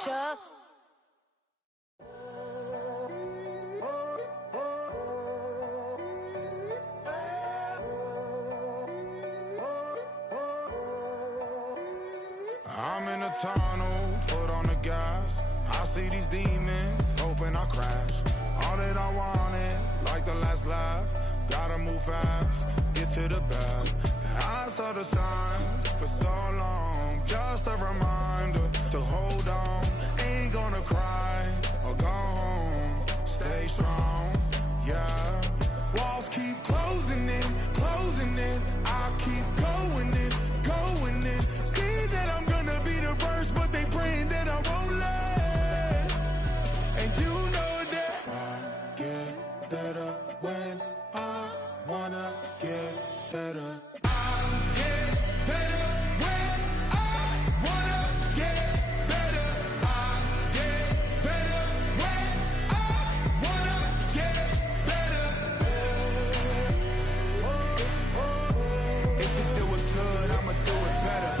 culture. I'm in a tunnel, foot on the gas. I see these demons, hoping I crash. All that I wanted, like the last laugh. Gotta move fast, get to the bag. I saw the signs for so long, just a reminder to hold on. Ain't gonna cry or go home, stay strong, yeah. Walls keep closing in, I keep going in, going in. See that I'm gonna be the first, but they praying that I won't let. And you know that I get better when I wanna get better. I get better when I wanna get better. I get better when I wanna get better. If you do it good, I'ma do it better.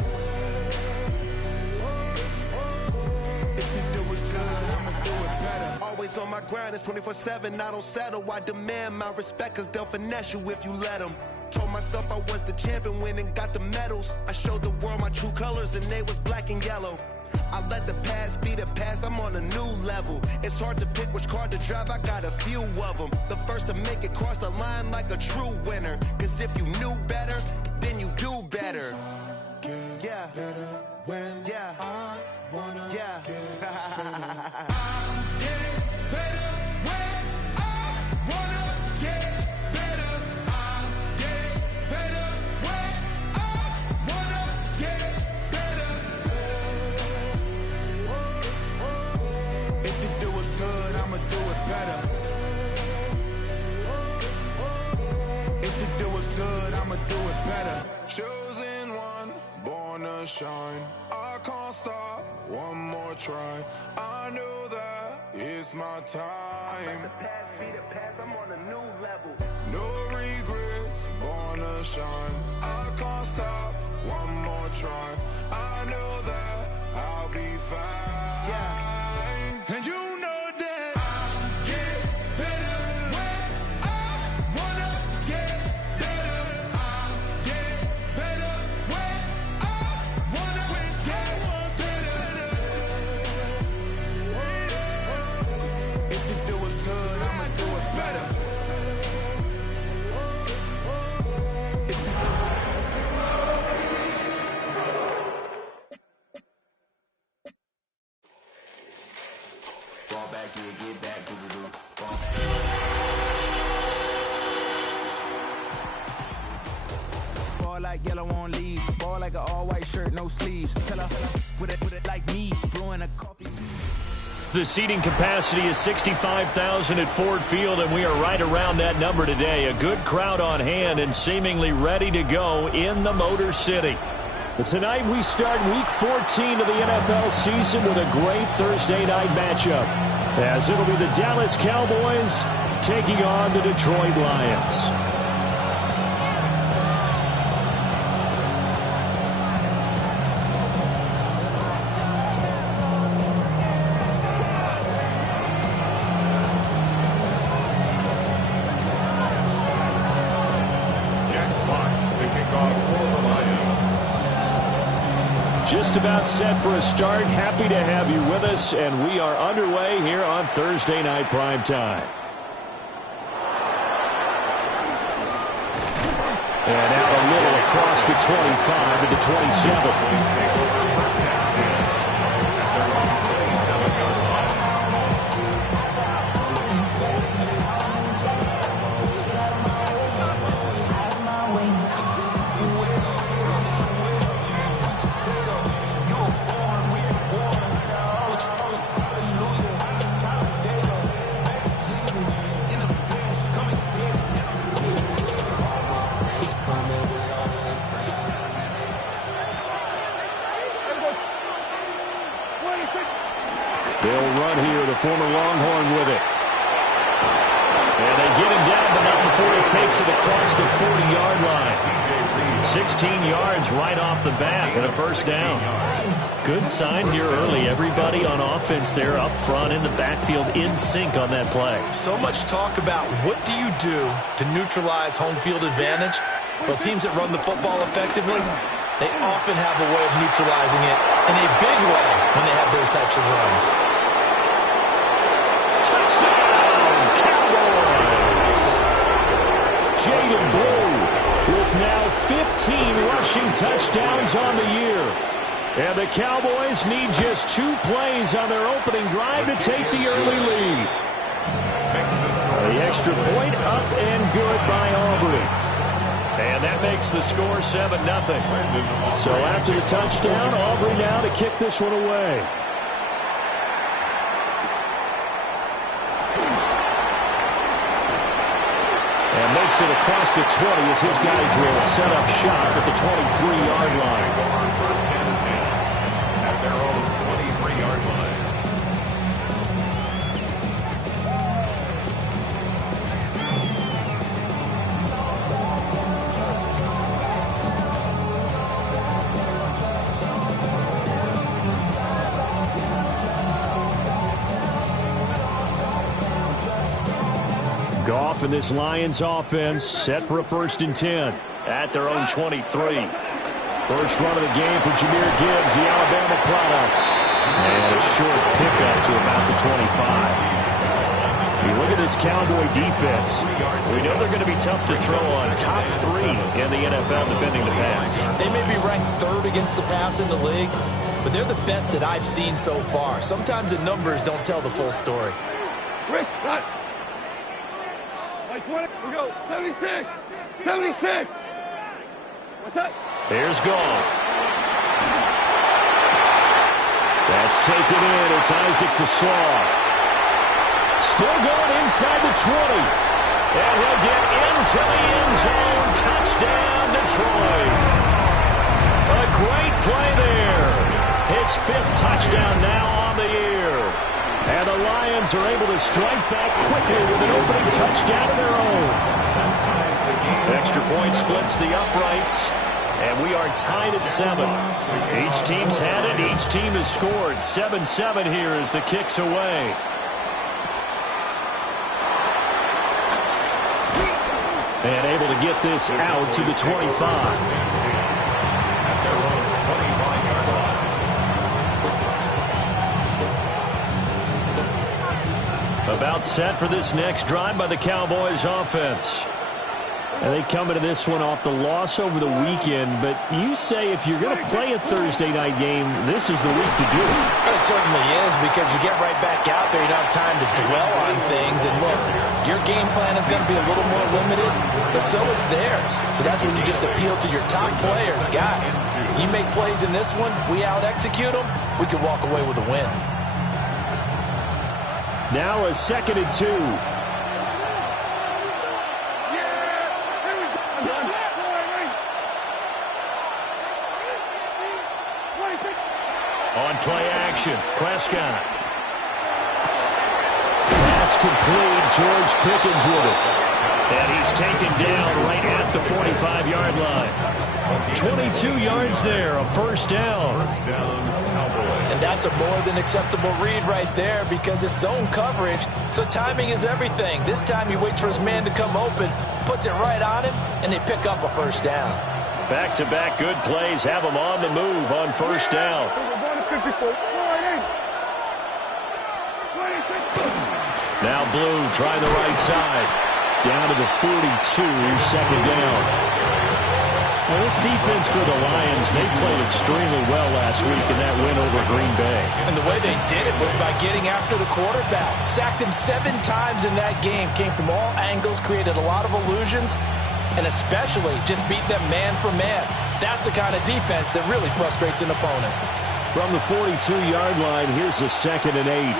If you do it good, I'ma do it better. Always on my grind, it's 24/7, I don't settle. I demand my respect, cause they'll finesse you if you let them. Told myself I was the champion, went and got the medals. I showed the world my true colors and they was black and yellow. I let the past be the past, I'm on a new level. It's hard to pick which car to drive, I got a few of them. The first to make it cross the line like a true winner. Cause if you knew better, then you do better. Yeah. Better when I wanna get better. I get better when I wanna get better. I get better when I wanna get better. If you do it good, I'ma do it better. If you do it good, I'ma do it better. Chosen one, born to shine. I can't stop, one more try. I know that it's my time. The past be the past, I'm on a new level. No regrets, born to shine. I can't stop, one more try. I know that I'll be fine. Yeah. And you know that I get better when I wanna get better. I get better when I wanna get better. If you do it good, I'ma do it better. Fall back, get back, do. Fall back. Ball like yellow on leaves. Ball like an all-white shirt, no sleeves. Tell her with it like me, blowing a coffee. The seating capacity is 65,000 at Ford Field, and we are right around that number today. A good crowd on hand and seemingly ready to go in the Motor City. But tonight we start Week 14 of the NFL season with a great Thursday night matchup, as it'll be the Dallas Cowboys taking on the Detroit Lions. Just about set for a start. Happy to have you with us, and we are underway here on Thursday Night Primetime. And out a little across the 25 to the 27. They'll run here, the former Longhorn with it. And they get him down, but not before he takes it across the 40-yard line. 16 yards right off the bat and a first down. Good sign here early. Everybody on offense there up front in the backfield in sync on that play. So much talk about what do you do to neutralize home field advantage? Well, teams that run the football effectively, they often have a way of neutralizing it in a big way when they have those types of runs. Touchdown, Cowboys! Jayden Blue with now 15 rushing touchdowns on the year. And the Cowboys need just 2 plays on their opening drive to take the early lead. The extra point up and good by Aubrey. And that makes the score 7-0. So after the touchdown, Aubrey now to kick this one away. And makes it across the 20 as his guys will set up shop at the 23-yard line. First and 10 at their own 23-yard line. Goff and this Lions offense set for a 1st and 10 at their own 23. First run of the game for Jahmyr Gibbs, the Alabama product. And a short pickup to about the 25. You look at this Cowboy defense. We know they're going to be tough to throw on. Top 3 in the NFL defending the pass. They may be ranked 3rd against the pass in the league, but they're the best that I've seen so far. Sometimes the numbers don't tell the full story. Rick, run! 20, we go, 76, 76. What's that? Here's Goff. That's taken in. It's Isaac to Slaw. Still going inside the 20. And he'll get into the end zone. Touchdown, Detroit. A great play there. His 5th touchdown now on the year. And the Lions are able to strike back quickly with an opening touchdown of their own. Extra point splits the uprights, and we are tied at 7. Each team's had it. Each team has scored. 7-7 here as the kick's away. And able to get this out to the 25. About set for this next drive by the Cowboys offense. And they come into this one off the loss over the weekend, but you say if you're going to play a Thursday night game, this is the week to do it. It certainly is, because you get right back out there. You don't have time to dwell on things. And look, your game plan is going to be a little more limited, but so is theirs. So that's when you just appeal to your top players. Guys, you make plays in this one, we out-execute them, we can walk away with a win. Now a 2nd and 2. On play action, Prescott. Pass complete, George Pickens with it. And he's taken down right at the 45-yard line. 22 yards there, a 1st down. And that's a more than acceptable read right there, because it's zone coverage, so timing is everything. This time he waits for his man to come open, puts it right on him, and they pick up a 1st down. Back-to-back good plays have him on the move on 1st down. Now Blue trying the right side. Down to the 42, 2nd down. Well, this defense for the Lions, they played extremely well last week in that win over Green Bay. And the way they did it was by getting after the quarterback. Sacked him 7 times in that game. Came from all angles, created a lot of illusions, and especially just beat them man for man. That's the kind of defense that really frustrates an opponent. From the 42-yard line, here's a 2nd and 8.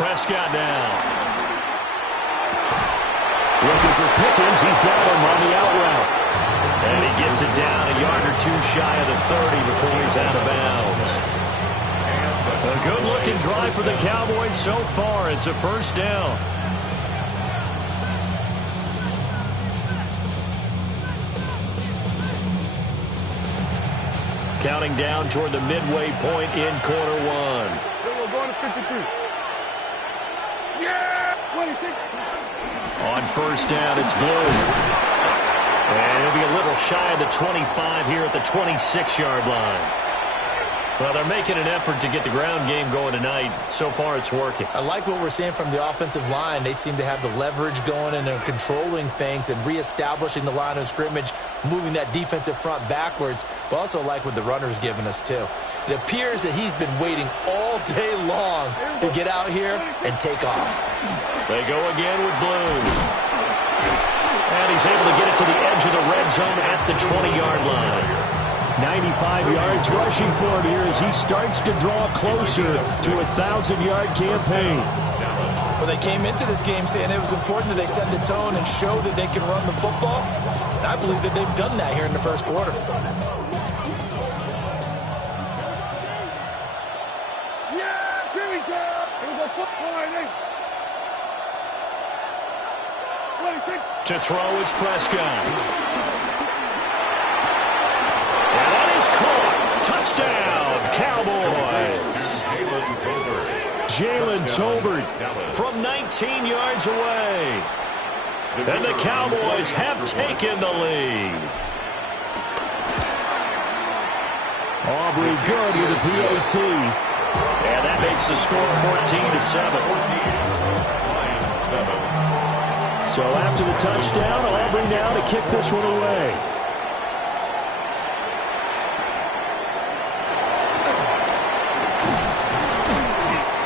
Prescott down. Looking for Pickens. He's got him on the out route. And he gets it down a yard or 2 shy of the 30 before he's out of bounds. A good-looking drive for the Cowboys so far. It's a 1st down. Counting down toward the midway point in quarter 1. On first down, it's Blue. And he'll be a little shy of the 25 here at the 26-yard line. Well, they're making an effort to get the ground game going tonight. So far, it's working. I like what we're seeing from the offensive line. They seem to have the leverage going, and they're controlling things and reestablishing the line of scrimmage, moving that defensive front backwards, but also like what the runner's giving us, too. It appears that he's been waiting all day long to get out here and take off. They go again with Blue. And he's able to get it to the edge of the red zone at the 20-yard line. 95 yards rushing for him here as he starts to draw closer to a 1,000-yard campaign. Well, they came into this game saying it was important that they set the tone and show that they can run the football. And I believe that they've done that here in the first quarter. Yeah, here we go. Here we go, football, To throw is Prescott. And that is caught. Touchdown, Cowboys. Jalen Tolbert from 19 yards away. And the Cowboys have taken the lead. Aubrey good with a PAT. And that makes the score 14-7. So after the touchdown, Aubrey now to kick this one away.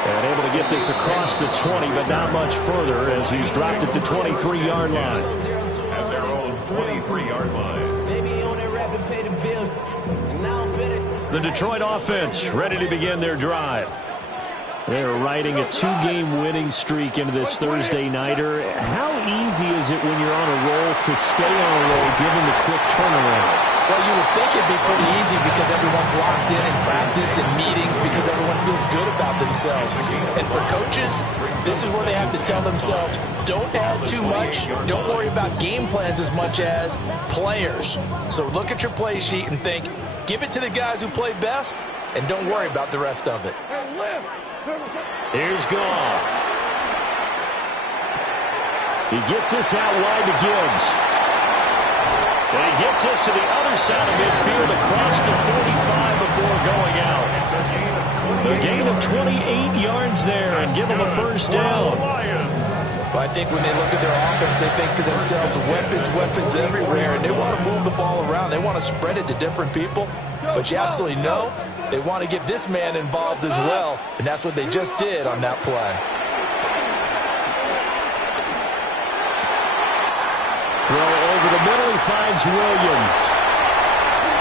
And able to get this across the 20, but not much further as he's dropped it to 23-yard line. At their own 23-yard line. Maybe on that rapid pay the bills. And now I'm finished. The Detroit offense ready to begin their drive. They're riding a 2-game winning streak into this Thursday nighter. How easy is it when you're on a roll to stay on a roll given the quick turnaround? Well, you would think it'd be pretty easy because everyone's locked in practice and meetings because everyone feels good about themselves. And for coaches, this is where they have to tell themselves, don't add too much. Don't worry about game plans as much as players. So look at your play sheet and think, give it to the guys who play best, and don't worry about the rest of it. Here's Goff. He gets this out wide to Gibbs. And he gets this to the other side of midfield across the 45 before going out. A gain of 28 yards there and give him a first down. But I think when they look at their offense, they think to themselves, weapons everywhere, and they want to move the ball around. They want to spread it to different people. But you absolutely know they want to get this man involved as well, and that's what they just did on that play. Throw over the middle, he finds Williams.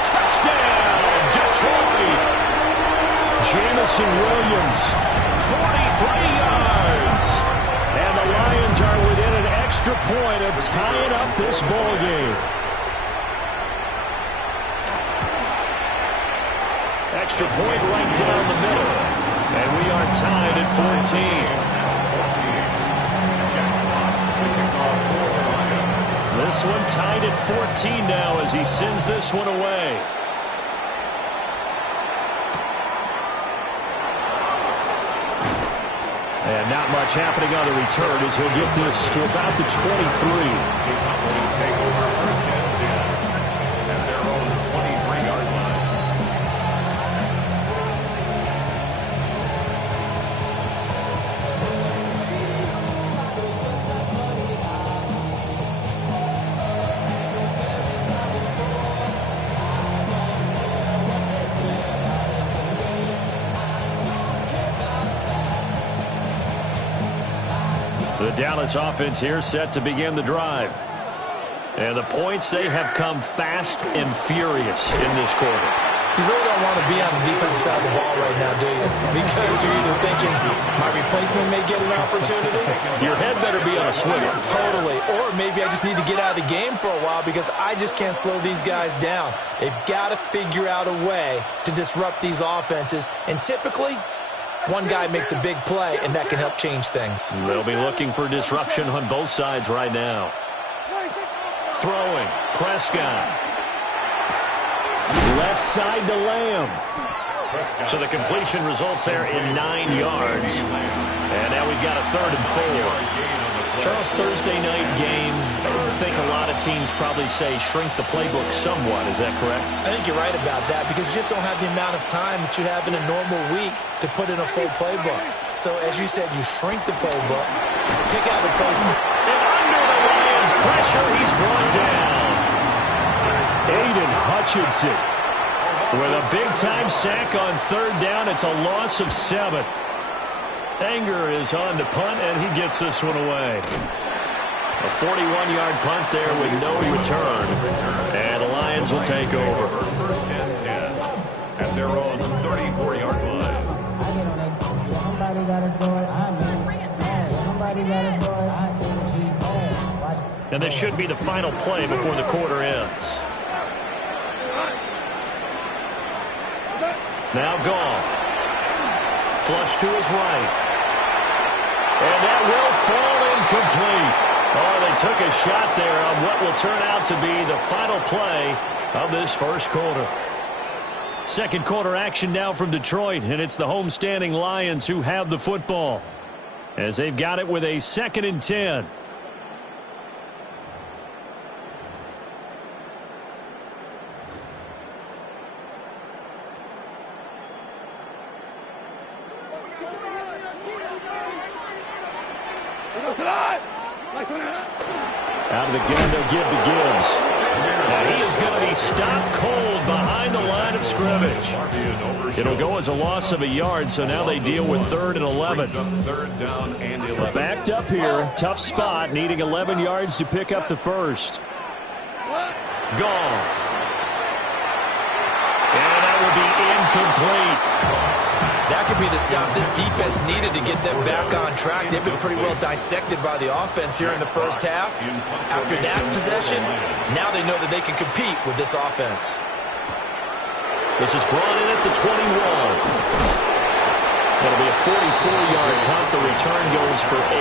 Touchdown, Detroit! Jamison Williams, 43 yards. And the Lions are within an extra point of tying up this ball game. Extra point right down the middle. And we are tied at 14. This one tied at 14 now as he sends this one away. And not much happening on the return as he'll get this to about the 23. The Cowboys take over first and 10 at their own 23-yard line. The Dallas offense here set to begin the drive. And the points, they have come fast and furious in this quarter. You really don't want to be on the defensive side of the ball right now, do you? Because you're either thinking, my replacement may get an opportunity. Your head better be on a swivel. Totally. Or maybe I just need to get out of the game for a while because I just can't slow these guys down. They've got to figure out a way to disrupt these offenses. And typically, one guy makes a big play, and that can help change things. They'll be looking for disruption on both sides right now. Throwing, Prescott. Left side to Lamb. So the completion results there in 9 yards. And now we've got a 3rd and 4. Charles, Thursday night game, I think a lot of teams probably say shrink the playbook somewhat. Is that correct? I think you're right about that because you just don't have the amount of time that you have in a normal week to put in a full playbook. So, as you said, you shrink the playbook, pick out the plays. And under the Lions' pressure, he's brought down. Aiden Hutchinson with a big-time sack on third down. It's a loss of 7. Anger is on the punt, and he gets this one away. A 41-yard punt there with no return. And the Lions will take over. First and 10 at their own 34-yard line. Somebody got to do it. Somebody got to do it. And this should be the final play before the quarter ends. Now Goff. Flush to his right. And that will fall incomplete. Oh, they took a shot there on what will turn out to be the final play of this first quarter. Second quarter action now from Detroit, and it's the homestanding Lions who have the football as they've got it with a 2nd and 10. Out of the gun, they'll give to Gibbs. Now he is going to be stopped cold behind the line of scrimmage. It'll go as a loss of a yard, so now they deal with 3rd and 11. Third down and 11. Backed up here, tough spot, needing 11 yards to pick up the first. Goff. And that will be incomplete. That could be the stop this defense needed to get them back on track. They've been pretty well dissected by the offense here in the first half. After that possession, now they know that they can compete with this offense. This is brought in at the 21. It'll be a 44-yard punt. The return goes for 8.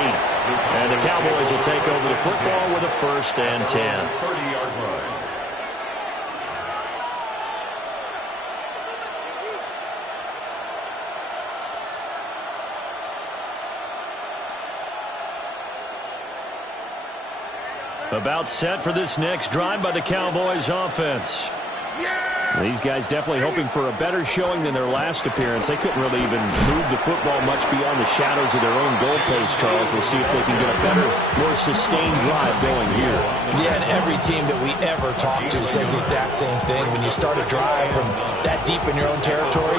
And the Cowboys will take over the football with a 1st and 10. 30-yard line. About set for this next drive by the Cowboys offense. These guys definitely hoping for a better showing than their last appearance. They couldn't really even move the football much beyond the shadows of their own goalpost, Charles. We'll see if they can get a better, more sustained drive going here. Yeah, and every team that we ever talk to says the exact same thing. When you start a drive from that deep in your own territory,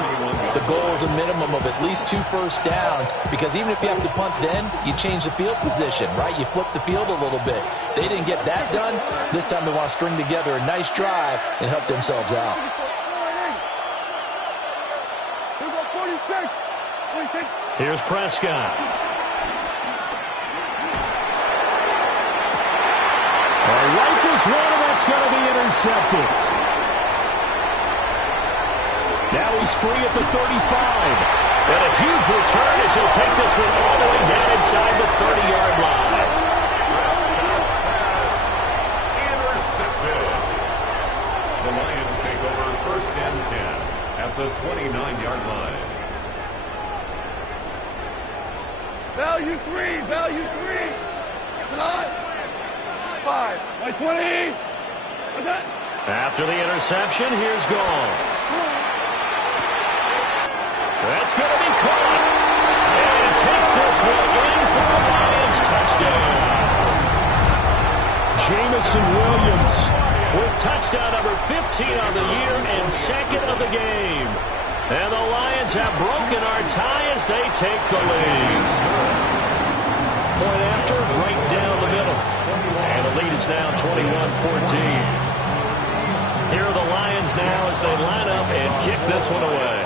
the goal is a minimum of at least 2 first downs, because even if you have to punt then, you change the field position, right? You flip the field a little bit. They didn't get that done. This time they want to string together a nice drive and help themselves out. Here's Prescott. Rifles one, and that's going to be intercepted. Now he's free at the 35. And a huge return as he'll take this one all the way down inside the 30-yard line. Intercepted. The Lions take over 1st and 10 at the 29-yard line. Value 3, value 3. Not 5. My 20. What's that? After the interception, here's Goff. That's going to be caught. And he takes this one in for a Lions touchdown. Jamison Williams with touchdown number 15 on the year and 2nd of the game. And the Lions have broken our tie as they take the lead. Point after, right down the middle. And the lead is now 21-14. Here are the Lions now as they line up and kick this one away.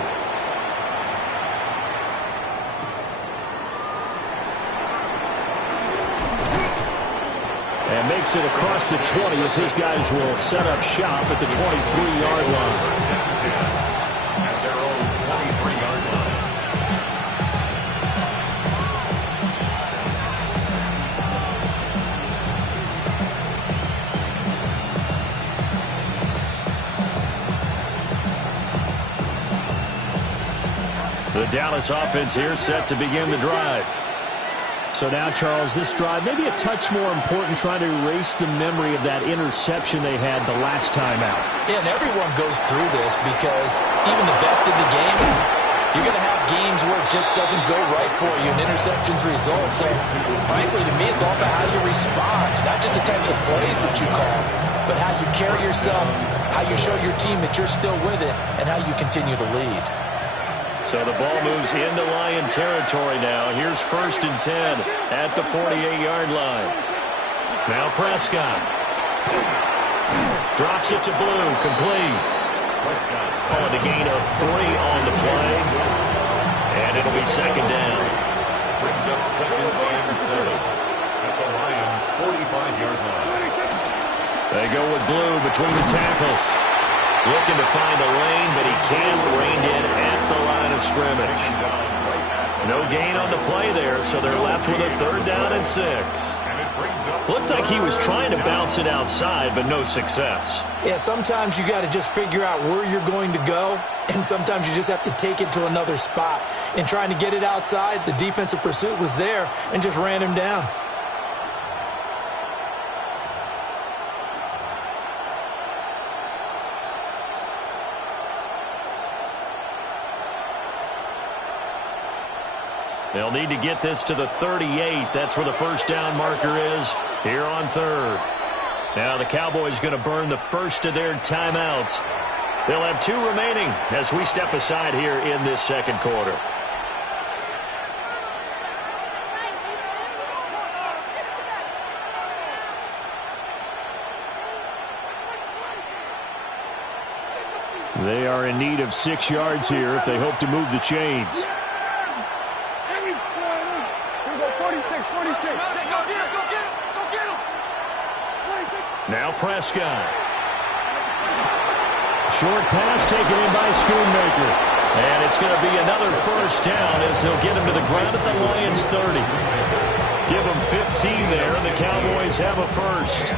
And makes it across the 20 as his guys will set up shop at the 23-yard line. At their own 23-yard line. The Dallas offense here set to begin the drive. So now, Charles, this drive maybe a touch more important, trying to erase the memory of that interception they had the last time out. Yeah, and everyone goes through this because even the best in the game, you're going to have games where it just doesn't go right for you, and interceptions result. So, frankly, to me, it's all about how you respond, not just the types of plays that you call, but how you carry yourself, how you show your team that you're still with it, and how you continue to lead. So the ball moves into Lion territory now. Here's 1st and 10 at the 48-yard line. Now Prescott. Drops it to Blue. Complete. On the gain of 3 on the play. And it'll be 2nd down. Brings up 2nd and 7 at the Lions' 45-yard line. They go with Blue between the tackles. Looking to find a lane, but he can't rein in at the line of scrimmage. No gain on the play there, so they're left with a 3rd down and 6. Looked like he was trying to bounce it outside, but no success. Yeah, sometimes you got to just figure out where you're going to go, and sometimes you just have to take it to another spot. In trying to get it outside, the defensive pursuit was there and just ran him down. They'll need to get this to the 38. That's where the 1st down marker is here on 3rd. Now the Cowboys going to burn the first of their timeouts. They'll have 2 remaining as we step aside here in this 2nd quarter. They are in need of 6 yards here if they hope to move the chains. Now Prescott. Short pass taken in by Schoonmaker. And it's going to be another 1st down as they'll get him to the ground at the Lions' 30. Give them 15 there, and the Cowboys have a 1st.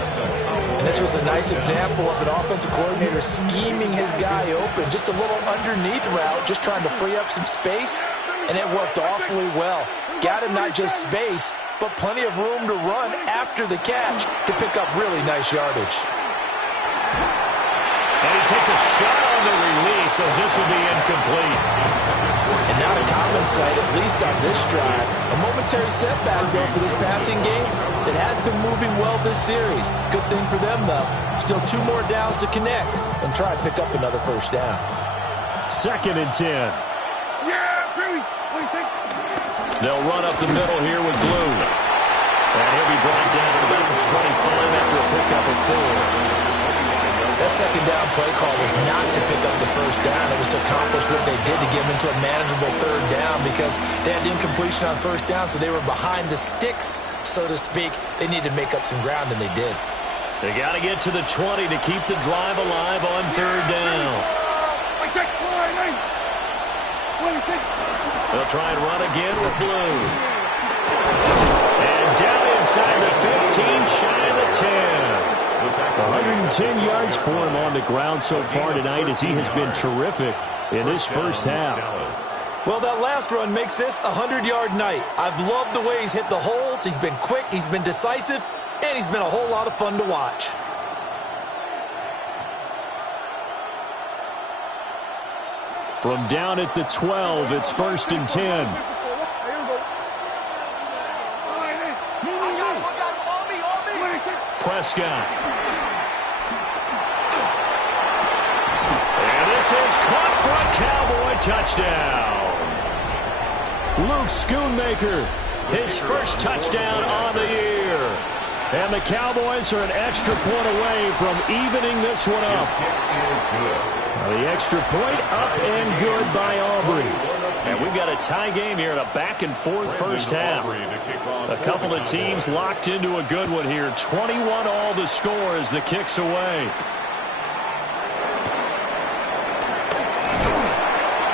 And this was a nice example of an offensive coordinator scheming his guy open. Just a little underneath route, just trying to free up some space, and it worked awfully well. Got him not just space, but plenty of room to run after the catch to pick up really nice yardage. And he takes a shot on the release as this will be incomplete. And not a common sight, at least on this drive. A momentary setback, though, for this passing game that has been moving well this series. Good thing for them, though. Still 2 more downs to connect and try to pick up another 1st down. 2nd and 10. Yeah, Billy. What do you think? They'll run up the middle here with Blue. And he'll be brought down to about the 25 after a pickup of 4. That 2nd down play call was not to pick up the 1st down. It was to accomplish what they did to get them into a manageable 3rd down because they had incompletion on 1st down, so they were behind the sticks, so to speak. They needed to make up some ground, and they did. They got to get to the 20 to keep the drive alive on 3rd down. They'll try and run again with Blue. And down inside the 15, shy of the 10. 110 yards for him on the ground so far tonight as he has been terrific in this 1st half. Well, that last run makes this a 100-yard night. I've loved the way he's hit the holes. He's been quick, he's been decisive, and he's been a whole lot of fun to watch. From down at the 12, it's 1st and 10. Prescott. And this is caught for a Cowboy touchdown. Luke Schoonmaker, his 1st touchdown on the year. And the Cowboys are an extra point away from evening this one up. The extra point up and good by Aubrey. And we've got a tie game here in a back-and-forth 1st half. A couple of teams locked into a good one here. 21 all the score as the kick's away.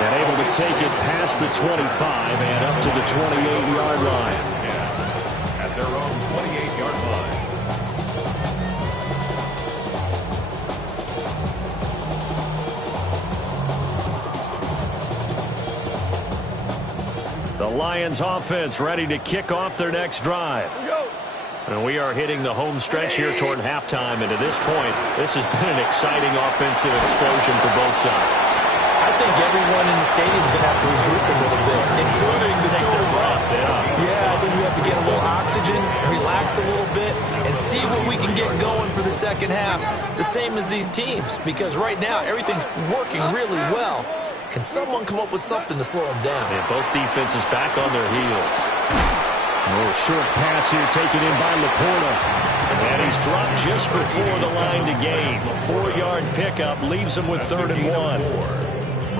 And able to take it past the 25 and up to the 28-yard line. At their own 28-yard line. The Lions offense ready to kick off their next drive. And we are hitting the home stretch here toward halftime, and to this point, this has been an exciting offensive explosion for both sides. I think everyone in the stadium is going to have to regroup a little bit, including the two of us. Yeah, I think we have to get a little oxygen, relax a little bit, and see what we can get going for the second half, the same as these teams, because right now everything's working really well. Can someone come up with something to slow them down? And both defenses back on their heels. Oh, short pass here taken in by Laporta. And he's dropped just before the line to gain. A 4-yard pickup leaves him with 3rd and 1.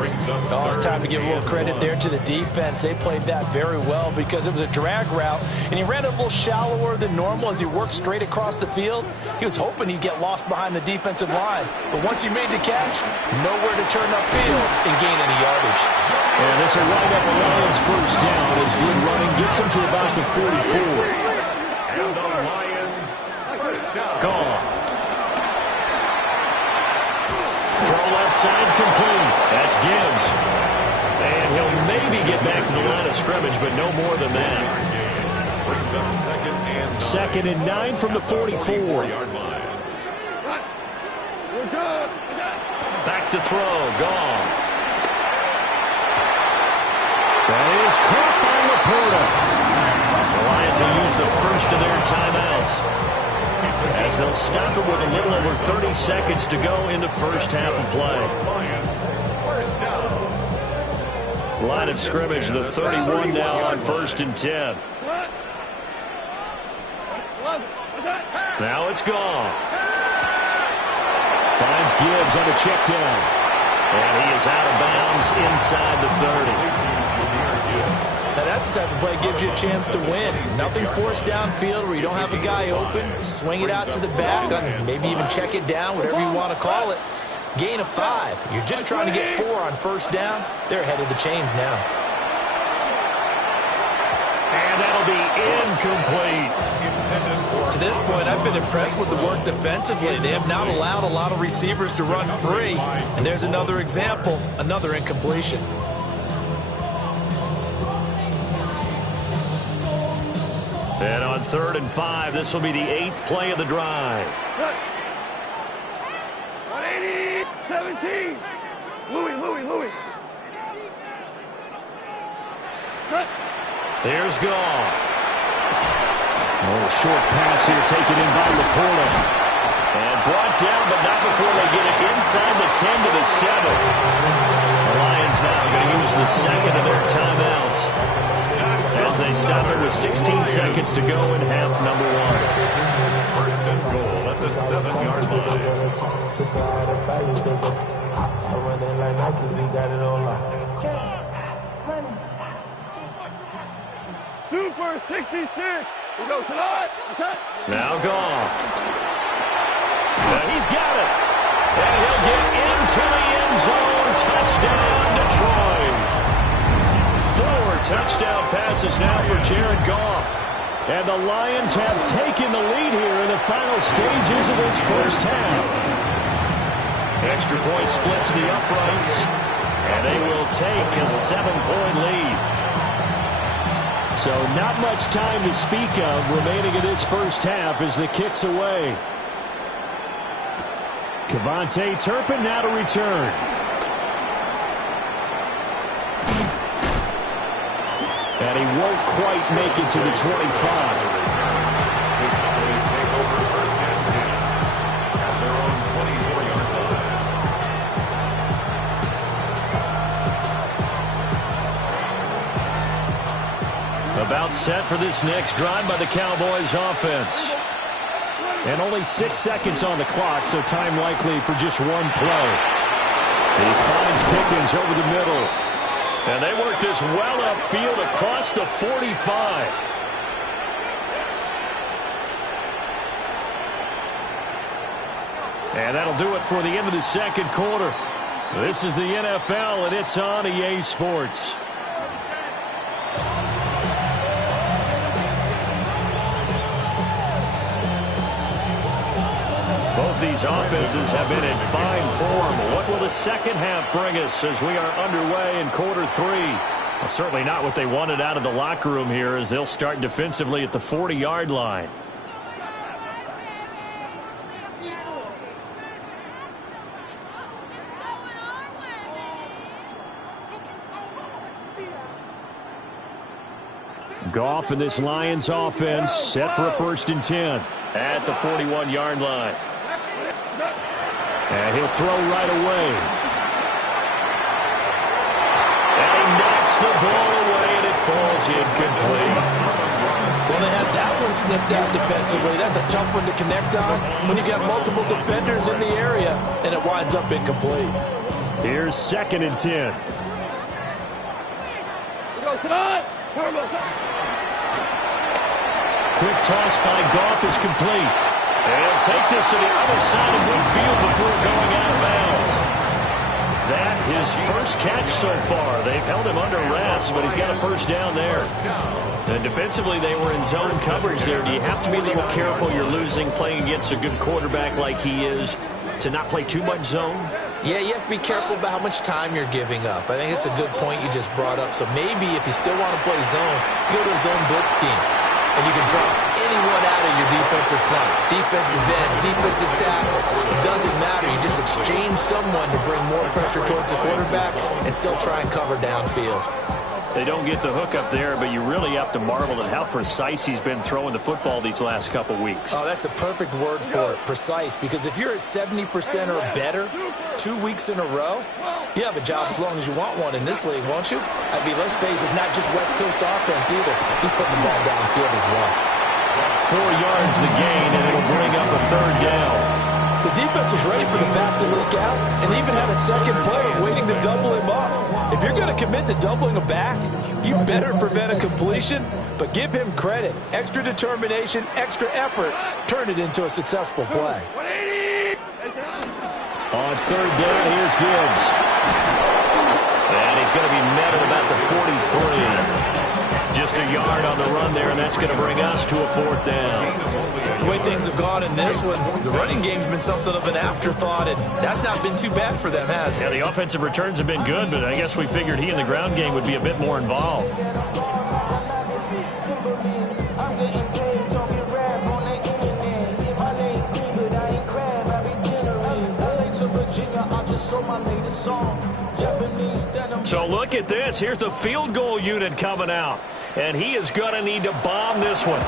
Oh, it's time to give a little credit there to the defense. They played that very well because it was a drag route, and he ran a little shallower than normal as he worked straight across the field. He was hoping he'd get lost behind the defensive line, but once he made the catch, nowhere to turn upfield and gain any yardage. And this will wind up a Lions first down as good running gets him to about the 44. And the Lions first down. Gone. Throw left side complete. That's Gibbs. And he'll maybe get back to the line of scrimmage, but no more than that. Brings up 2nd and 9 from the 44. Back to throw. Goff. That is caught by Laporta. The Lions will use the first of their timeouts, as they'll stop it with a little over 30 seconds to go in the first half of play. Line of scrimmage, the 31 now on 1st and 10. Now it's Goff. Finds Gibbs on the check down. And he is out of bounds inside the 30. Now that's the type of play that gives you a chance to win. Nothing forced downfield where you don't have a guy open. Swing it out to the back, maybe even check it down, whatever you want to call it. Gain of 5. You're just trying to get 4 on first down. They're ahead of the chains now. And that'll be incomplete. To this point, I've been impressed with the work defensively. They have not allowed a lot of receivers to run free. And there's another example, another incompletion. And on 3rd and 5, this will be the 8th play of the drive. 180, 17. Louis. There's Goff. Oh, short pass here taken in by Laporta. And brought down, but not before they get it inside the 10 to the 7. The Lions now going to use the 2nd of their timeouts, as they stop it with 16 seconds to go in half number 1. First and goal at the 7-yard line. Super 66. We go tonight. Now Goff. He's got it. And he'll get into the end zone. Touchdown, Detroit. 4 touchdown passes now for Jared Goff. And the Lions have taken the lead here in the final stages of this first half. Extra point splits the uprights, and they will take a 7-point lead. So not much time to speak of remaining in this first half as the kick's away. Kevontae Turpin now to return. And he won't quite make it to the 25. About set for this next drive by the Cowboys offense. And only 6 seconds on the clock, so time likely for just one play. He finds Pickens over the middle. And they work this well upfield across the 45. And that'll do it for the end of the second quarter. This is the NFL, and it's on EA Sports. Both these offenses have been in fine form. What will the second half bring us as we are underway in quarter 3? Well, certainly not what they wanted out of the locker room here, as they'll start defensively at the 40-yard line. Goff and this Lions offense set for a 1st and 10 at the 41-yard line. And he'll throw right away. And he knocks the ball away, and it falls incomplete. Well, they had that one snipped out defensively. That's a tough one to connect on when you got multiple defenders in the area, and it winds up incomplete. Here's 2nd and 10. Quick toss by Goff is complete. And he'll take this to the other side of midfield before going out of bounds. That his first catch so far. They've held him under wraps, but he's got a 1st down there. And defensively, they were in zone coverage there. Do you have to be a little careful? You're losing, playing against a good quarterback like he is, to not play too much zone? Yeah, you have to be careful about how much time you're giving up. I think it's a good point you just brought up. So maybe if you still want to play zone, you go to a zone blitz scheme. And you can drop anyone out of your defensive front. Defensive end, defensive tackle. It doesn't matter. You just exchange someone to bring more pressure towards the quarterback and still try and cover downfield. They don't get the hook up there, but you really have to marvel at how precise he's been throwing the football these last couple weeks. Oh, that's the perfect word for it, precise. Because if you're at 70% or better 2 weeks in a row, you have a job as long as you want one in this league, won't you? I mean, let's face it, it's not just West Coast offense either. He's putting the ball downfield as well. 4 yards the gain, and it'll bring up a 3rd down. The defense was ready for the back to leak out and even had a second play waiting to double him up. If you're going to commit to doubling a back, you better prevent a completion, but give him credit. Extra determination, extra effort, turn it into a successful play. On 3rd down, here's Gibbs. And he's going to be met at about the 43. Just a yard on the run there, and that's going to bring us to a 4th down. The way things have gone in this one, the running game's been something of an afterthought, and that's not been too bad for them, has it? Yeah, the offensive returns have been good, but I guess we figured he in the ground game would be a bit more involved. So look at this. Here's the field goal unit coming out, and he is going to need to bomb this one.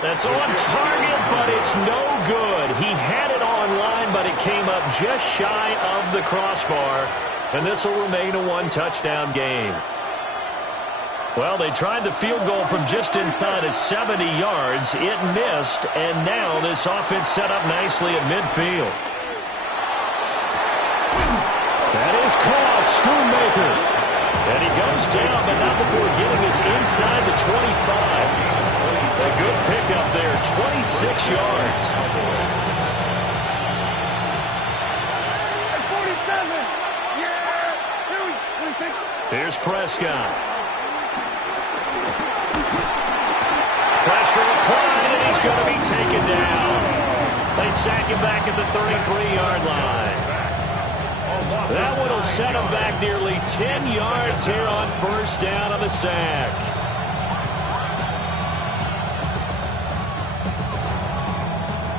That's on target, but it's no good. He had it on line, but it came up just shy of the crossbar, and this will remain a 1-touchdown game. Well, they tried the field goal from just inside of 70 yards. It missed, and now this offense set up nicely at midfield. That is caught, Schoonmaker. And he goes down, but not before getting us inside the 25. A good pickup there, 26 yards. 47. Here's Prescott. Pressure applied, and he's going to be taken down. They sack him back at the 33-yard line. That one will set him back nearly 10 yards here on 1st down on the sack.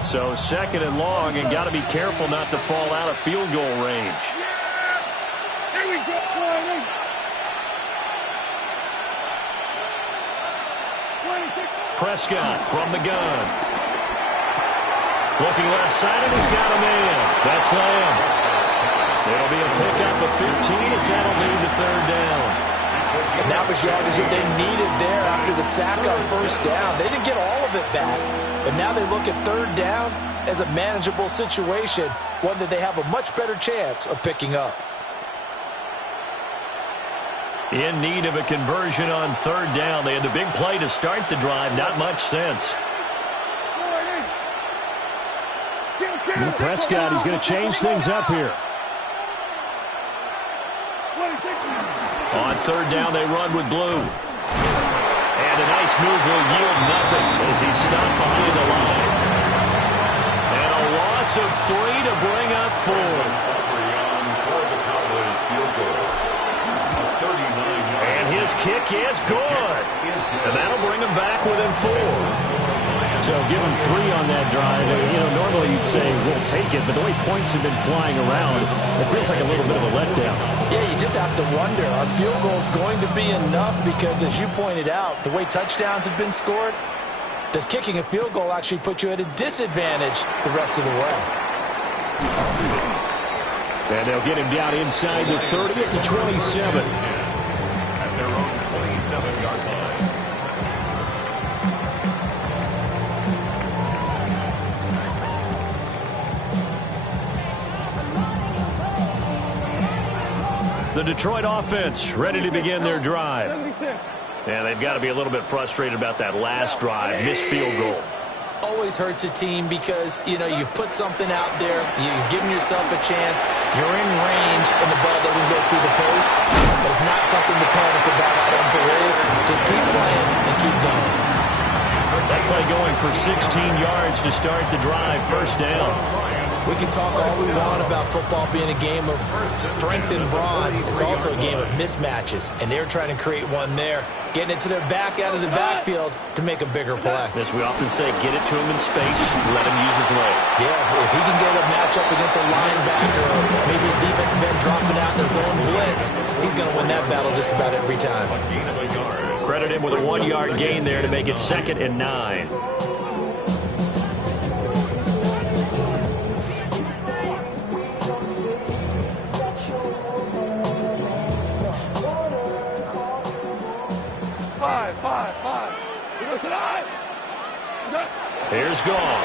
So 2nd and long, and got to be careful not to fall out of field goal range. Here we go, boy. Prescott from the gun. Looking left side, and he's got a man. That's Lamb. It'll be a pickup of 15 as that'll lead to 3rd down. And that was yardage that they needed there after the sack on 1st down. They didn't get all of it back, but now they look at 3rd down as a manageable situation, one that they have a much better chance of picking up. In need of a conversion on 3rd down. They had the big play to start the drive. Not much sense. Prescott, he's going to change things up here. On 3rd down, they run with blue. And a nice move will yield nothing as he's stopped behind the line. And a loss of 3 to bring up 4. For the Cowboys field goal. And his kick is good. And that'll bring him back within 4. So give him 3 on that drive. Normally you'd say we'll take it, but the way points have been flying around, it feels like a little bit of a letdown. Yeah, you just have to wonder, are field goals going to be enough? Because as you pointed out, the way touchdowns have been scored, does kicking a field goal actually put you at a disadvantage the rest of the way? And they'll get him down inside the 30 at the 27. At their own 27-yard line. The Detroit offense ready to begin their drive. And they've got to be a little bit frustrated about that last drive, missed field goal. Always hurts a team because, you've put something out there, you've given yourself a chance, you're in range, and the ball doesn't go through the post. But it's not something to panic about, I don't believe. Just keep playing and keep going. That play going for 16 yards to start the drive, first down. We can talk all we want about football being a game of strength and brawn. It's also a game of mismatches, and they're trying to create one there, getting it to their back out of the backfield to make a bigger play. As we often say, get it to him in space, let him use his leg. Yeah, if he can get a matchup against a linebacker or maybe a defensive end dropping out in a zone blitz, he's going to win that battle just about every time. Credit him with a 1-yard gain there to make it 2nd and 9. Five. We go tonight. Here's gone.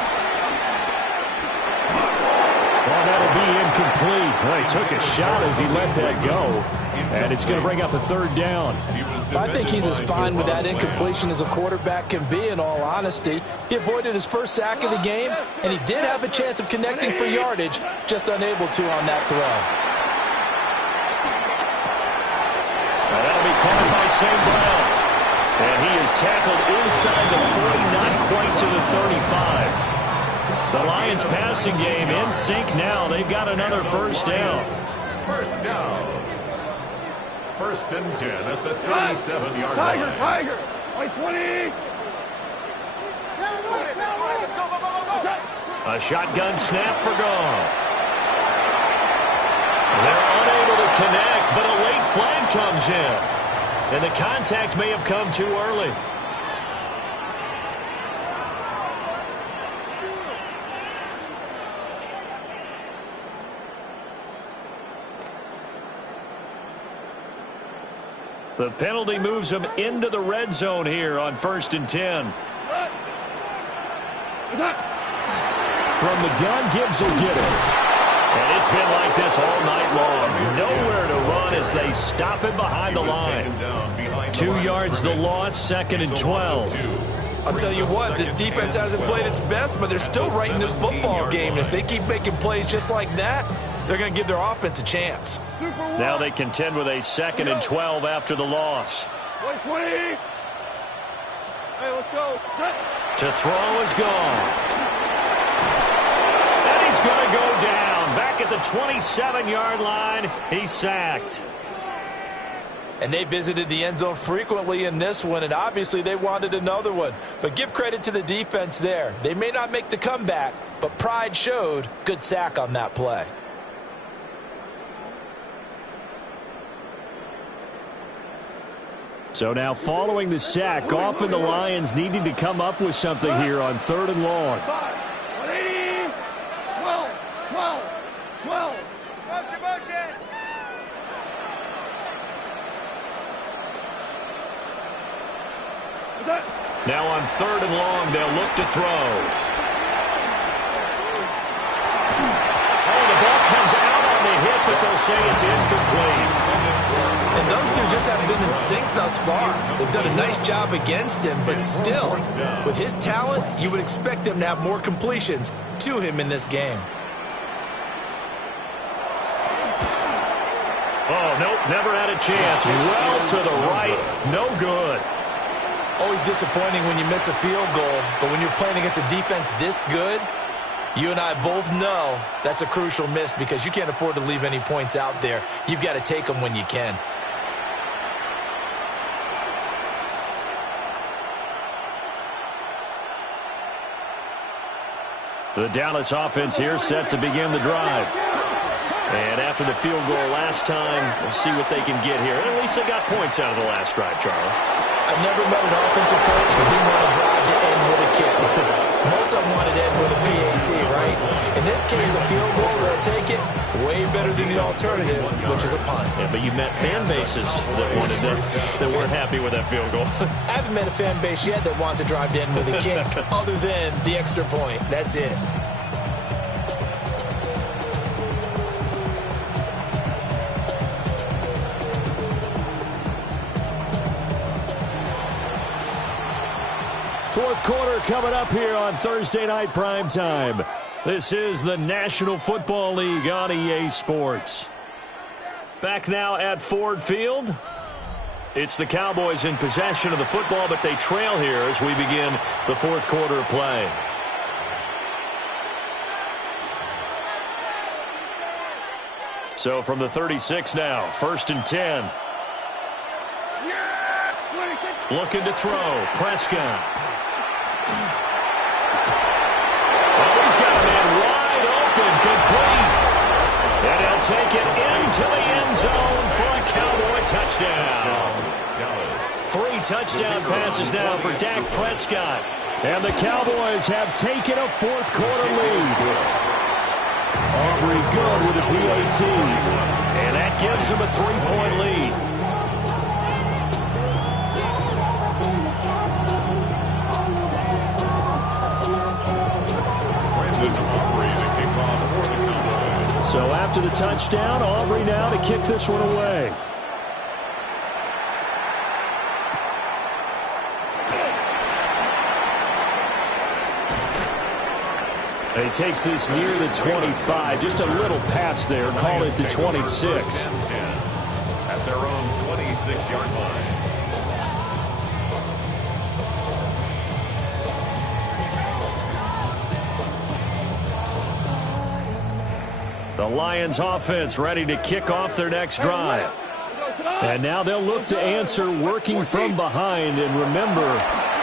Well, that'll be incomplete. Well, he took a shot as he let that go. And it's going to bring up a 3rd down. I think he's as fine with that incompletion as a quarterback can be, in all honesty. He avoided his first sack of the game, and he did have a chance of connecting for yardage, just unable to on that throw. Now that'll be caught by St. Brown. And he is tackled inside the 40, not quite to the 35. The Lions passing game in sync now. They've got another first down. First down. 1st and 10 at the 37-yard line. Tiger. White 20. A shotgun snap for Goff. They're unable to connect, but a late flag comes in. And the contact may have come too early. The penalty moves them into the red zone here on 1st and 10. From the gun, Gibbs will get it. And it's been like this all night long. Nowhere to run as they stop him behind the line. 2 yards the loss, 2nd and 12. I'll tell you what, this defense hasn't played its best, but they're still right in this football game. And if they keep making plays just like that, they're going to give their offense a chance. Now they contend with a 2nd and 12 after the loss. White 20. Hey, let's go. To throw is gone. And he's going to go down. Back at the 27-yard line, he's sacked. And they visited the end zone frequently in this one, and obviously they wanted another one. But give credit to the defense there. They may not make the comeback, but pride showed. Good sack on that play. So now following the sack, Goff and the Lions needing to come up with something here on 3rd and long. 180. 12. Motion. Now on 3rd and long, they'll look to throw. Oh, the ball comes out on the hit, but they'll say it's incomplete. And those two just haven't been in sync thus far. They've done a nice job against him, but still, with his talent, you would expect them to have more completions to him in this game. Oh, nope, never had a chance. Well to the right, no good. Always disappointing when you miss a field goal, but when you're playing against a defense this good, you and I both know that's a crucial miss because you can't afford to leave any points out there. You've got to take them when you can. The Dallas offense here set to begin the drive. And after the field goal last time, we'll see what they can get here. At least they got points out of the last drive, Charles. I've never met an offensive coach that didn't want to drive to end with a kick. Most of them wanted to end with a PAT, right? In this case, a field goal, they'll take it. Way better than the alternative, which is a punt. Yeah, but you've met fan bases that weren't happy with that field goal. I haven't met a fan base yet that wants to drive to end with a kick other than the extra point. That's it. Fourth quarter coming up here on Thursday Night Primetime. This is the National Football League on EA Sports. Back now at Ford Field. It's the Cowboys in possession of the football, but they trail here as we begin the fourth quarter of play. So from the 36 now, 1st and 10. Looking to throw, Prescott. Oh, he's got a man wide open, complete. And he'll take it into the end zone for a Cowboy touchdown. 3 touchdown passes now for Dak Prescott. And the Cowboys have taken a fourth quarter lead. Aubrey good with a PAT. And that gives them a 3-point lead. So after the touchdown, Aubrey now to kick this one away. He takes this near the 25. Just a little pass there. Call it the 26. At their own 26-yard line. The Lions offense ready to kick off their next drive. And now they'll look to answer working from behind. And remember,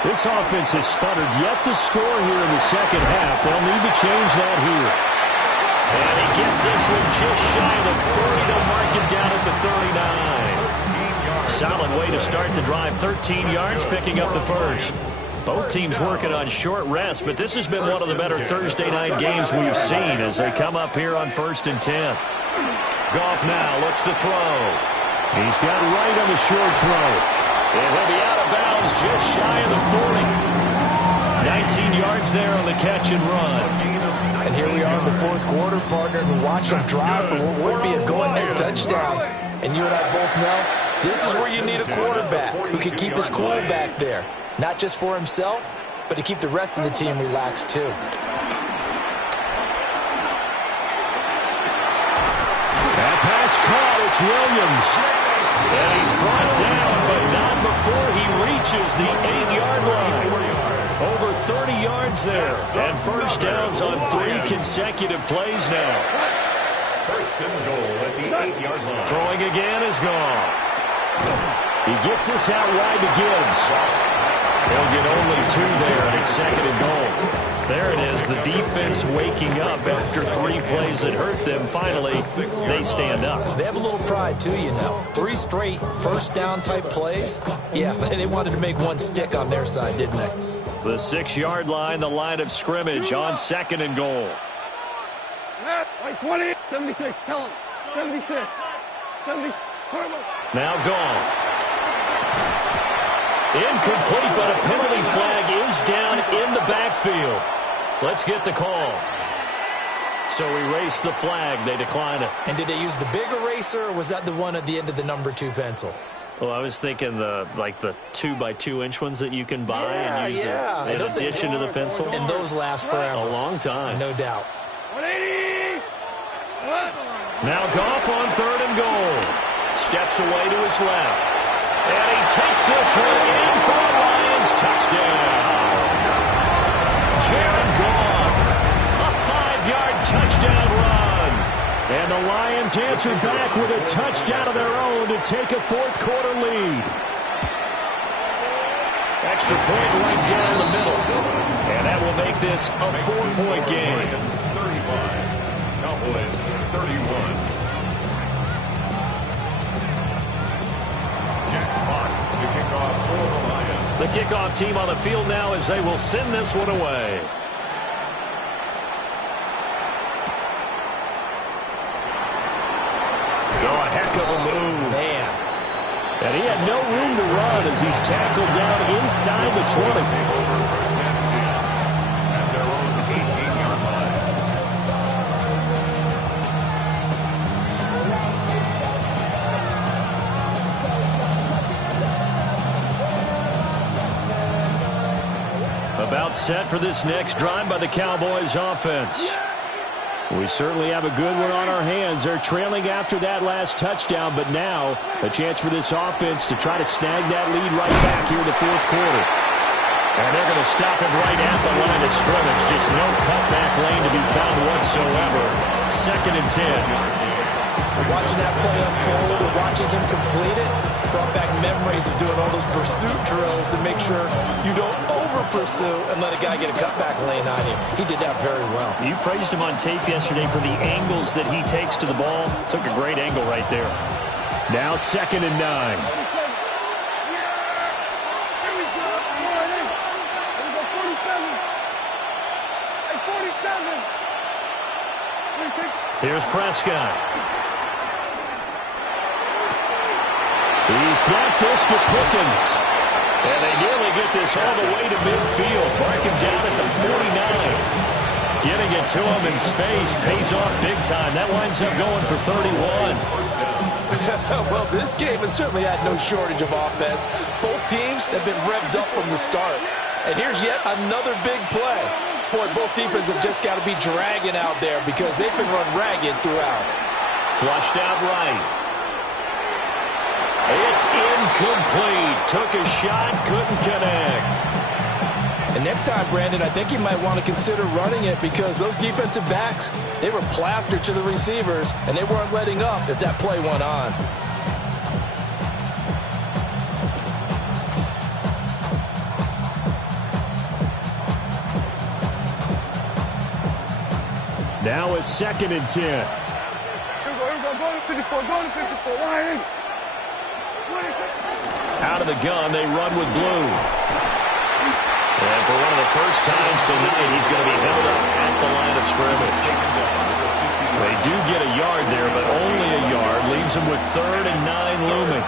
this offense has sputtered yet to score here in the second half. They'll need to change that here. And he gets this one just shy of the 30 to mark it down at the 39. Solid way to start the drive. 13 yards, picking up the first. Both teams working on short rest, but this has been one of the better Thursday night games we've seen as they come up here on 1st and 10. Goff now looks to throw. He's got right on the short throw. And he'll be out of bounds just shy of the 40. 19 yards there on the catch and run. And here we are in the fourth quarter, partner, and watch them drive for what would be a go-ahead touchdown. And you and I both know this is where you need a quarterback who can keep his cool back there. Not just for himself, but to keep the rest of the team relaxed, too. That pass caught. It's Williams. And he's brought down, but not before he reaches the 8-yard line. Over 30 yards there. And first downs on 3 consecutive plays now. First and goal at the 8-yard line. Throwing again is Goff. He gets this out wide to Gibbs. They'll get only 2 there, and it's 2nd and goal. There it is, the defense waking up after 3 plays that hurt them. Finally, they stand up. They have a little pride, too, you know. 3 straight first down type plays. Yeah, they wanted to make one stick on their side, didn't they? The 6-yard line, the line of scrimmage on 2nd and goal. 20, 76, tell him. 76, 76. Now Goff. Incomplete, but a penalty flag is down in the backfield. Let's get the call. So erase the flag. They decline it. And did they use the big eraser, or was that the one at the end of the number 2 pencil? Well, I was thinking the 2x2-inch ones that you can buy and use in addition to the pencil. And those last forever. A long time. No doubt. 180. Now Goff on 3rd and goal. Steps away to his left. And he takes this one in for a Lions touchdown. Jared Goff, a 5-yard touchdown run. And the Lions answer back with a touchdown of their own to take a fourth quarter lead. extra point right down the middle. And that will make this a 4-point game. 35, Cowboys 31. Jack Fox to kick off for the Lions. The kickoff team on the field now as they will send this one away. Oh, a heck of a move. Man. And he had no room to run as he's tackled down inside the 20. Over first and 10 at their own 18-yard line. About set for this next drive by the Cowboys offense. We certainly have a good one on our hands. They're trailing after that last touchdown, but now a chance for this offense to try to snag that lead right back here in the fourth quarter. And they're going to stop it right at the line of scrimmage. Just no cutback lane to be found whatsoever. 2nd and 10. Watching that play unfold and watching him complete it brought back memories of doing all those pursuit drills to make sure you don't over-pursue and let a guy get a cutback lane on you. He did that very well. You praised him on tape yesterday for the angles that he takes to the ball. Took a great angle right there. Now 2nd and 9. Here's Prescott. He's got this to Pickens. And they nearly get this all the way to midfield. Mark him down at the 49. Getting it to him in space pays off big time. That winds up going for 31. Well, this game has certainly had no shortage of offense. Both teams have been revved up from the start. And here's yet another big play. Boy, both defenses have just got to be dragging out there because they've been run ragged throughout. Flushed out right. It's incomplete. Took a shot, couldn't connect. And next time, Brandon, I think you might want to consider running it because those defensive backs, they were plastered to the receivers, and they weren't letting up as that play went on. Now it's 2nd and 10. Here we go, go to 54, go to 54, Lions. Out of the gun, they run with blue. And for one of the first times tonight, he's going to be held up at the line of scrimmage. They do get a yard there, but only a yard. Leaves them with 3rd and 9 looming.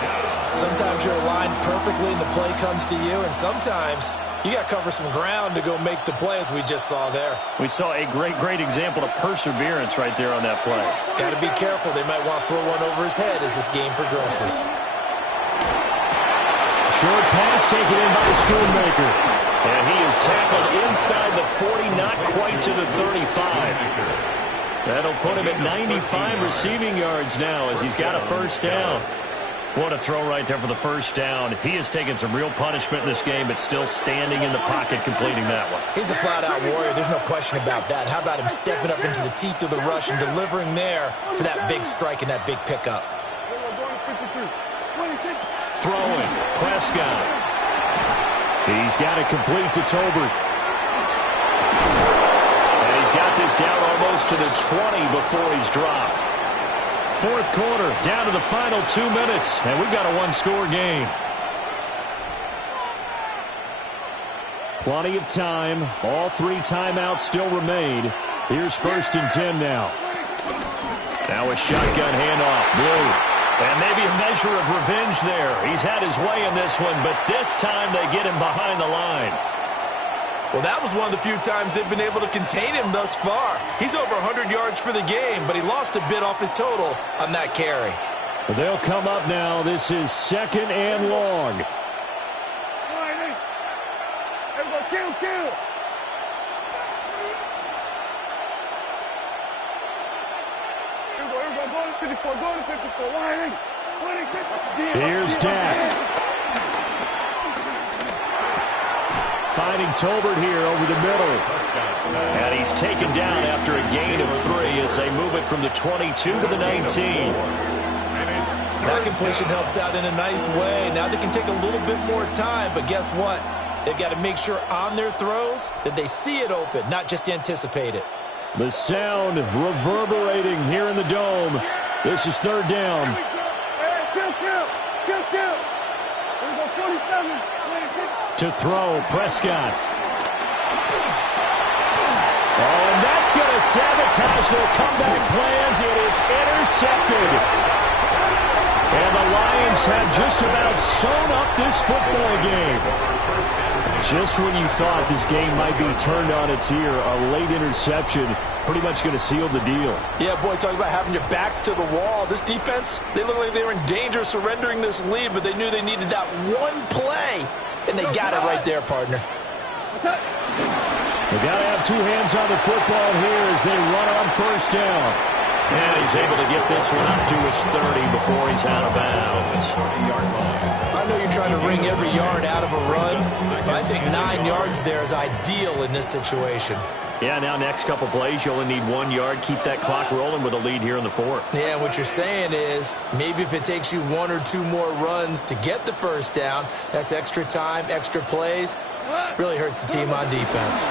Sometimes you're aligned perfectly and the play comes to you, and sometimes you got to cover some ground to go make the play, as we just saw there. We saw a great example of perseverance right there on that play. Got to be careful. They might want to throw one over his head as this game progresses. Short pass taken in by the Schoonmaker. And he is tackled inside the 40, not quite to the 35. That'll put him at 95 receiving yards now as he's got a first down. What a throw right there for the first down. He has taken some real punishment in this game, but still standing in the pocket completing that one. He's a flat-out warrior. There's no question about that. How about him stepping up into the teeth of the rush and delivering there for that big strike and that big pickup? Throwing. Prescott. He's got it complete to Tolbert. And he's got this down almost to the 20 before he's dropped. Fourth quarter, down to the final 2 minutes, and we've got a one-score game. Plenty of time. All 3 timeouts still remain. Here's 1st and 10 now. Now a shotgun handoff. Blue. And maybe a measure of revenge there. He's had his way in this one, but this time they get him behind the line. Well, that was one of the few times they've been able to contain him thus far. He's over 100 yards for the game, but he lost a bit off his total on that carry. Well, they'll come up now. This is 2nd and long. Kill. Here's Dak. Finding Tolbert here over the middle. And he's taken down after a gain of 3 as they move it from the 22 to the 19. That completion helps out in a nice way. Now they can take a little bit more time, but guess what? They've got to make sure on their throws that they see it open, not just anticipate it. The sound reverberating here in the dome. This is third down. To throw, Prescott. Oh, and that's going to sabotage their comeback plans. It is intercepted. And the Lions have just about sewn up this football game. Just when you thought this game might be turned on its ear, a late interception pretty much going to seal the deal. Yeah, boy, talking about having your backs to the wall. This defense, they look like they were in danger of surrendering this lead, but they knew they needed that one play, and they got it right there, partner. They got to have two hands on the football here as they run on first down. And he's able to get this one up to his 30 before he's out of bounds. I know you're trying to wring every yard out of a run, but I think 9 yards there is ideal in this situation. Yeah, now next couple plays, you only need 1 yard. Keep that clock rolling with a lead here in the fourth. Yeah, what you're saying is maybe if it takes you 1 or 2 more runs to get the first down, that's extra time, extra plays. Really hurts the team on defense.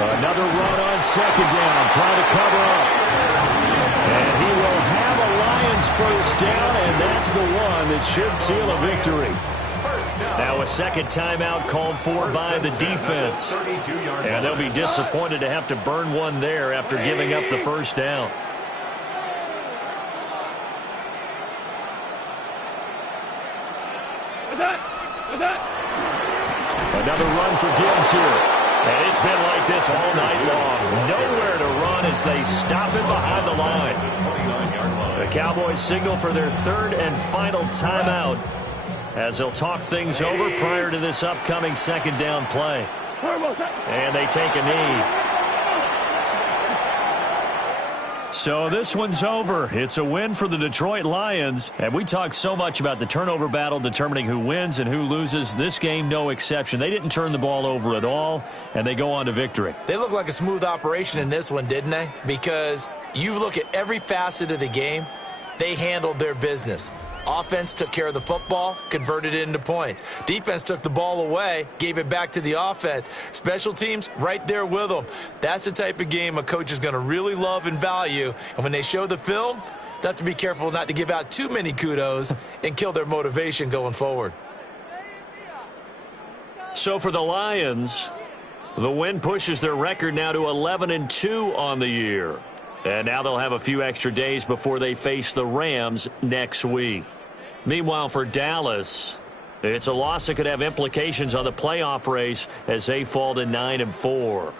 Another run on second down, trying to cover up. And he will have a Lions first down, and that's the one that should seal a victory. Now a second timeout called for by the defense. And they'll be disappointed to have to burn one there after giving up the first down. Another run for Gibbs here. And it's been like this all night long. Nowhere to run as they stop him behind the line. The Cowboys signal for their third and final timeout as they'll talk things over prior to this upcoming second down play. And they take a knee. So this one's over. It's a win for the Detroit Lions. And we talked so much about the turnover battle determining who wins and who loses. This game, no exception. They didn't turn the ball over at all, and they go on to victory. They look like a smooth operation in this one, didn't they? Because you look at every facet of the game, they handled their business. Offense took care of the football, converted it into points. Defense took the ball away, gave it back to the offense. Special teams, right there with them. That's the type of game a coach is going to really love and value. And when they show the film, they have to be careful not to give out too many kudos and kill their motivation going forward. So for the Lions, the win pushes their record now to 11-2 on the year. And now they'll have a few extra days before they face the Rams next week. Meanwhile, for Dallas, it's a loss that could have implications on the playoff race as they fall to 9-4.